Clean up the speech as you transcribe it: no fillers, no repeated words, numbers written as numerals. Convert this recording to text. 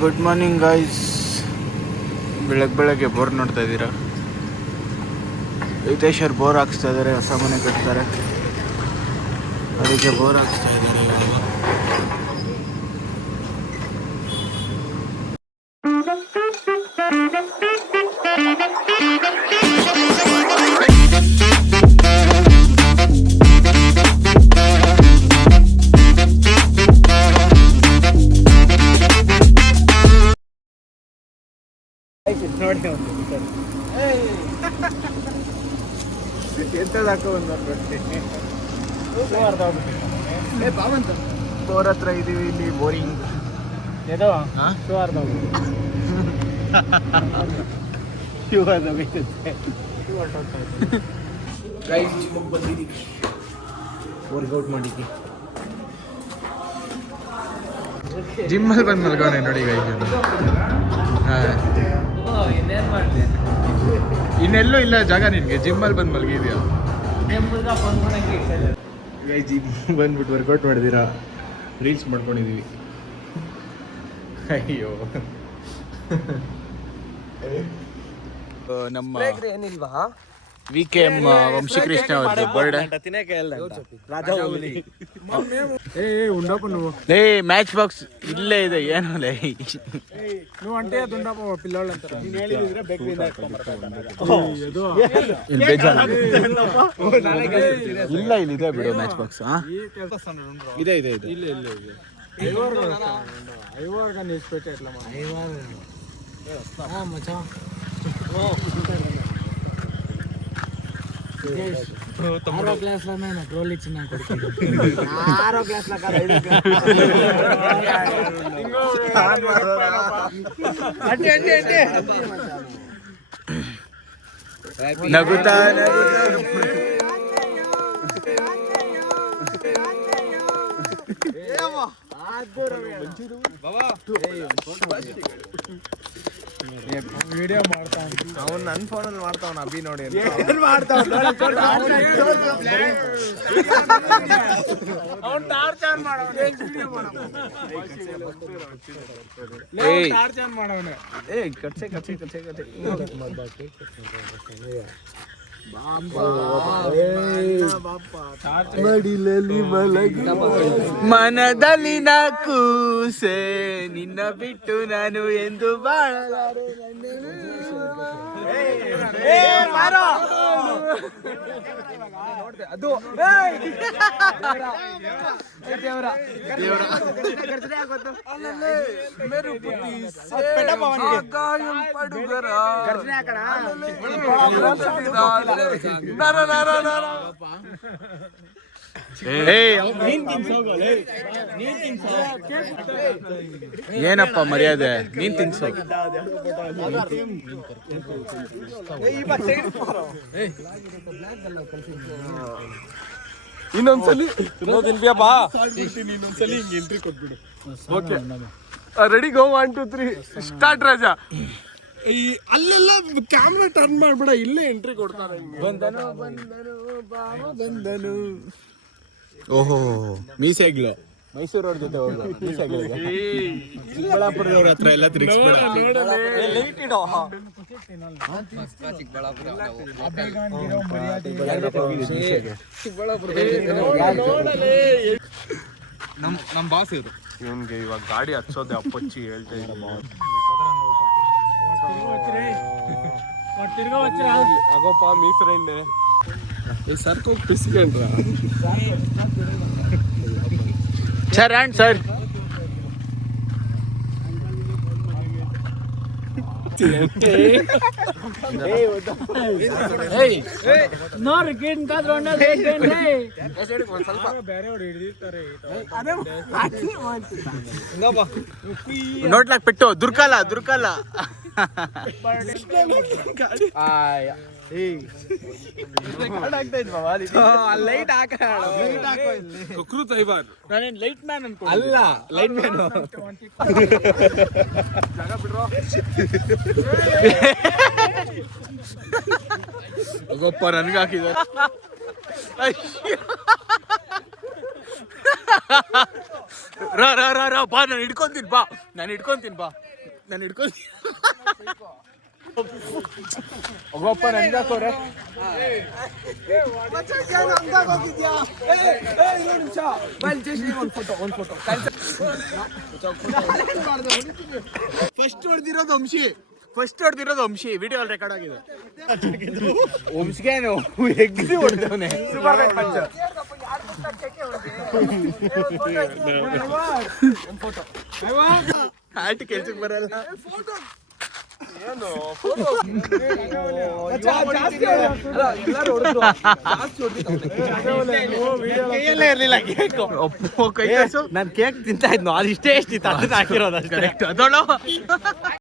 Good morning guys. ಬೆಳಗ್ಗೆ bore ನೋಡ್ತಾ ಇದ್ದೀರಾ. ಹಿತೇಶ್ವರ್ ಬೋರ್ ಹಾಕ್ಸ್ತಾ ಇದ್ದಾರೆ, ಹೊಸ ಮನೆ ಕಟ್ತಾರೆ, ಅದಕ್ಕೆ ಬೋರ್ ಹಾಕ್ಸ್ತಾ ಇದ್ದೀನಿ. ಬೋರ್ ಹತ್ರ ಇದೀವಿ, ಇಲ್ಲಿ ಬೋರಿಂಗ್ ವರ್ಕೌಟ್ ಮಾಡಿದ್ವಿ. ಜಿಮ್ಮಲ್ಲಿ ಬಂದು ಮಲ್ಗೋಣೆ ನೋಡಿ ಗೈಸ್. ಇನ್ನೆಲ್ಲೂ ಇಲ್ಲ ಜಾಗ ನಿನ್ಗೆ, ಜಿಮ್ಮಲ್ಲಿ ಬಂದು ಮಲಗಿದ್ಯಾ ಗೈ. ಜಿಮ್ ಬಂದ್ಬಿಟ್ಟು ವರ್ಕೌಟ್ ಮಾಡಿದ್ದೀರಾ, ರೀಲ್ಸ್ ಮಾಡ್ಕೊಂಡಿದೀವಿ. ಅಯ್ಯೋ ನಮ್ಮ ಏನಿಲ್ವಾ VKM ವಂಶೀಕೃಷ್ಣ ಅವ್ರದ್ದು ಬರ್ಡೇ. ಏ ಮ್ಯಾಚ್ ಬಾಕ್ಸ್ ಇಲ್ಲೇ ಇದೆ, ಏನು ಇಲ್ಲ, ಇಲ್ಲಿದೆ ಬಿಡು ಮ್ಯಾಚ್ ಬಾಕ್ಸ್. ಇದೆ ಇದೆ ಇದೆ. ఆరో క్లాస్ లో నేను ట్రోల్ ఇచ్చిన ఆరో క్లాస్ నగుతా ವಿಡಿಯೋ ಮಾಡ್ತಾವ, ಅವ್ನು ನನ್ನ ಫೋನಲ್ಲಿ ಮಾಡ್ತಾವನ ಅಭಿ ನೋಡಿ ಮನದಲ್ಲಿ ನಾ ಕೂಸೆ ನಿನ್ನ ಬಿಟ್ಟು ನಾನು ಎಂದು ಬಾಳಲಾರೆ. ಅದು ಏನಪ್ಪ ಮರ್ಯಾದೆ, ನೀನ್ ತಿನ್ಸೋ. ಇನ್ನೊಂದ್ಸಲಿ ಇನ್ನೊಂದ್ಸಲಿ ಹಿಂಗೆ ಎಂಟ್ರಿ ಕೊಟ್ಬಿಡು. ಓಕೆ ರೆಡಿ, ಗೋ 1 2 3 ಸ್ಟಾರ್ಟ್ ರಾಜಾ. ಈ ಅಲ್ಲೆಲ್ಲ ಕ್ಯಾಮ್ರಾ ಟರ್ನ್ ಮಾಡ್ಬೇಡ, ಇಲ್ಲೇ ಎಂಟ್ರಿ ಕೊಡ್ತಾರೆ. ಬಂದನು ಬಂದನು ಬಾವ ಬಂದನು. ಓಹೋ, ಮೀಸೆಗ್ಲು ಮೈಸೂರವ್ರ ಜೊತೆ ಹೋಗ್ಲ ಮೀಸೆಗ್ಲಿಗೆ. ಚಿಕ್ಕಬಳ್ಳಾಪುರದವ್ರ ಹತ್ರ ಎಲ್ಲ ತಿರುಗಿಸ್ಬೇಡ. ನಮ್ ಬಾಸ್ ಇರು. ಇವನ್ಗೆ ಇವಾಗ ಗಾಡಿ ಹಚ್ಚೋದೆ ಅಪ್ಪಚ್ಚಿ ಹೇಳ್ತಾ ಇದ್ದೀನಿ. ಅಗೋಪ ಮೀ ಫ್ರೆಂಡ್ ಸರ್ಕೋಗಿ ಪಿಸ್ಕೊಂಡ್ರ ಸರ್. ಆ್ಯಂಡ್ ಸರ್ ನೋಡ್ಲಾಕ್ ಬಿಟ್ಟು ದುರ್ಕಾಲ ಲೈಟ್ ನಾನೇನ್ ಲೈಟ್ ಮ್ಯಾನ್ ಅನ್ಕೊ ಅಲ್ಲ, ಲೈಟ್ ಮ್ಯಾನ್ ಗೊಪ್ಪ ನನ್ಗೆ ಹಾಕಿದ್ದಾರೆ. ಬಾ ನಾನು ಹಿಡ್ಕೊಂತೀನಿ ಬಾ ಹೋಗಪ್ಪ ನನ್ಗಾಕೋರೆ ಫಸ್ಟ್ ಹೊಡೆದಿರೋದು ವಂಶಿ ವಿಡಿಯೋ ರೆಕಾರ್ಡ್ ಆಗಿದೆ ವಂಶಿಗೇನು ಎಗ್ರಿ ಹೊಡೆದವನೆ ಆಟ ಕೆಲ್ಸಕ್ಕೆ ಬರಲ್ಲ ನಾನು ಕೇಕ್ ತಿಂತಾ ಇದ್ನು ಅದು ಇಷ್ಟೇ ಎಷ್ಟು ಹಾಕಿರೋದು ಕರೆಕ್ಟ್ ಅದೊಳ